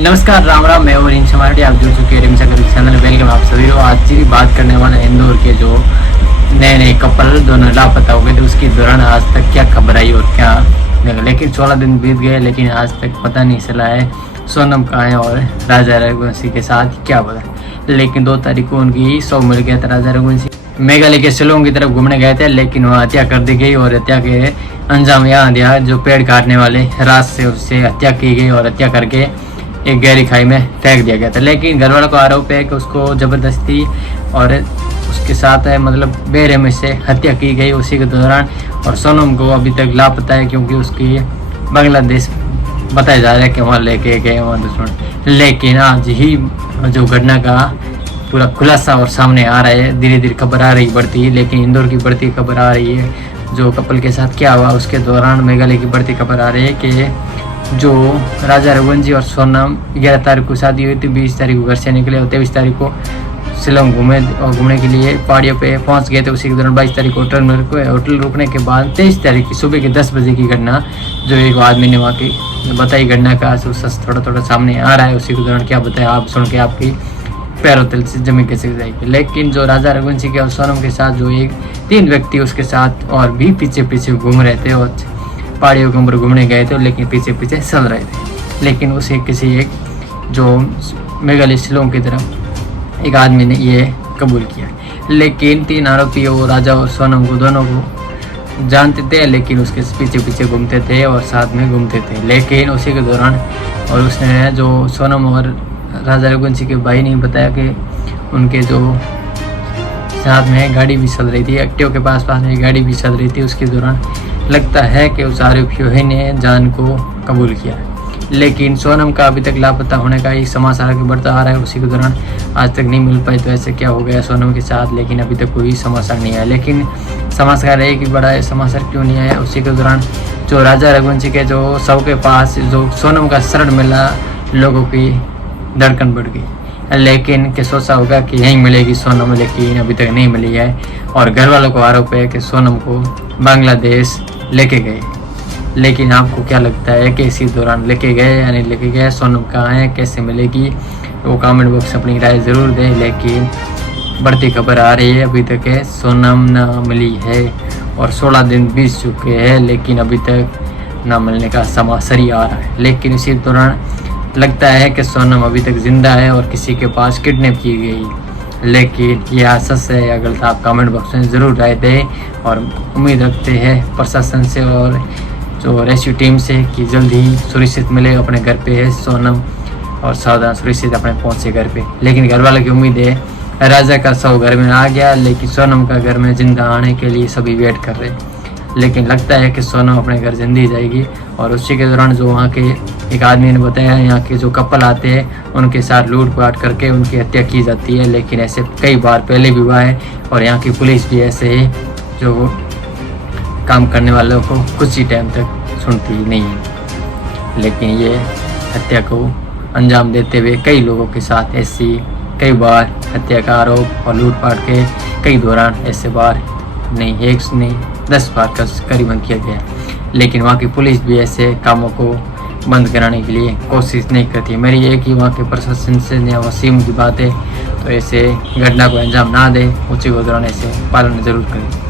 नमस्कार, राम राम। मैं और इंशमार्टी आप जुड़ चुके हैं चैनल। वेलकम आप सभी को। आज की बात करने वाला है इंदौर के जो नए कपल दोनों लापता हो गए थे उसके दौरान आज तक क्या खबर आई और क्या, लेकिन 16 दिन बीत गए लेकिन आज तक पता नहीं चला है सोनम कहाँ है और राजा रघुवंशी के साथ क्या हुआ। लेकिन 2 तारीख को उनकी शव मिल गया था। राजा रघुवंशी मेघालय के शिलोंग की तरफ घूमने गए थे लेकिन वहाँ हत्या कर दी गई और हत्या के अंजाम यहाँ दिया। जो पेड़ काटने वाले रात से उससे हत्या की गई और हत्या करके एक गहरी खाई में फेंक दिया गया था। लेकिन घर वालों को आरोप है कि उसको जबरदस्ती और उसके साथ है मतलब बेरहमी से हत्या की गई उसी के दौरान। और सोनम को अभी तक लापता है क्योंकि उसकी बांग्लादेश बताया जा रहा है कि वहाँ लेके गए वहाँ दुश्मन। लेकिन आज ही जो घटना का पूरा खुलासा और सामने आ रहा है, धीरे धीरे खबर आ रही बढ़ती है। लेकिन इंदौर की बढ़ती खबर आ रही है जो कपल के साथ क्या हुआ उसके दौरान। मेघालय की बढ़ती खबर आ रही है कि जो राजा रघुवंशी और सोनम 11 तारीख को शादी हुई थी, 20 तारीख को घर से निकले और 23 तारीख को शिलोंग घूमने के लिए पहाड़ियों पे पहुंच गए थे। उसी के दौरान 22 तारीख को होटल रुकने के बाद 23 तारीख की सुबह के 10 बजे की घटना जो एक आदमी ने वहाँ की बताई घटना का सच थोड़ा सामने आ रहा है। उसी के दौरान क्या बताया आप सुन के आपकी पैरों तल से जमीन कैसे जाएगी। लेकिन जो राजा रघुवंशी के और सोनम के साथ जो 3 व्यक्ति उसके साथ और भी पीछे घूम रहे थे और पहाड़ियों के ऊपर घूमने गए थे लेकिन पीछे चल रहे थे। लेकिन उसे किसी एक जो मेघालय शिलोंग की तरफ एक आदमी ने ये कबूल किया। लेकिन 3 आरोपी वो राजा और सोनम को दोनों को जानते थे लेकिन उसके पीछे घूमते थे और साथ में घूमते थे। लेकिन उसी के दौरान और उसने जो सोनम और राजा रघुवंशी के भाई ने बताया कि उनके जो साथ में गाड़ी भी चल रही थी, एक्टिव के पास में गाड़ी भी चल रही थी। उसके दौरान लगता है कि उस आरोपियों ने जान को कबूल किया। लेकिन सोनम का अभी तक लापता होने का ही समाचार आगे बढ़ता आ रहा है। उसी के दौरान आज तक नहीं मिल पाई तो ऐसे क्या हो गया सोनम के साथ, लेकिन अभी तक कोई समाचार नहीं आया। लेकिन समाचार है कि बड़ा समाचार क्यों नहीं आया। उसी के दौरान जो राजा रघुवंशी के जो शव के पास जो सोनम का शरण मिला, लोगों की धड़कन बढ़ गई। लेकिन के सोचा होगा कि यहीं मिलेगी सोनम, लेकिन अभी तक नहीं मिली है। और घर वालों को आरोप है कि सोनम को बांग्लादेश लेके गए। लेकिन आपको क्या लगता है कि इसी दौरान लेके गए या नहीं लेके गए, सोनम कहाँ है, कैसे मिलेगी, वो कमेंट बॉक्स अपनी राय ज़रूर दें। लेकिन बढ़ती खबर आ रही है अभी तक है सोनम ना मिली है और 16 दिन बीत चुके हैं लेकिन अभी तक ना मिलने का समाचार ही आ रहा है। लेकिन इसी दौरान लगता है कि सोनम अभी तक जिंदा है और किसी के पास किडनैप की गई। लेकिन यह सच है या गलत, आप कमेंट बॉक्स में ज़रूर राय दें। और उम्मीद रखते हैं प्रशासन से और जो रेस्क्यू टीम से कि जल्द ही सुरक्षित मिले अपने घर पे है सोनम और सावधान सुरक्षित अपने पहुँचे घर पे। लेकिन घर वालों की उम्मीद है राजा का शव घर में आ गया लेकिन सोनम का घर में जिंदा आने के लिए सभी वेट कर रहे हैं। लेकिन लगता है कि सोनम अपने घर जिंदी जाएगी। और उसी के दौरान जो वहाँ के एक आदमी ने बताया यहाँ के जो कपल आते हैं उनके साथ लूटपाट करके उनकी हत्या की जाती है। लेकिन ऐसे कई बार पहले भी हुआ है और यहाँ की पुलिस भी ऐसे ही जो काम करने वालों को कुछ ही टाइम तक सुनती नहीं है। लेकिन ये हत्या को अंजाम देते हुए कई लोगों के साथ ऐसी कई बार हत्या का आरोप और लूटपाट के कई दौरान ऐसे बार नहीं, 1 नहीं 10 बार का करीबन किया गया। लेकिन वहाँ की पुलिस भी ऐसे कामों को बंद कराने के लिए कोशिश नहीं करती। मेरी एक ही वहाँ के प्रशासन से वसीम की बात है तो ऐसे घटना को अंजाम ना दे, उसी को दौरान ऐसे पालन जरूर करें।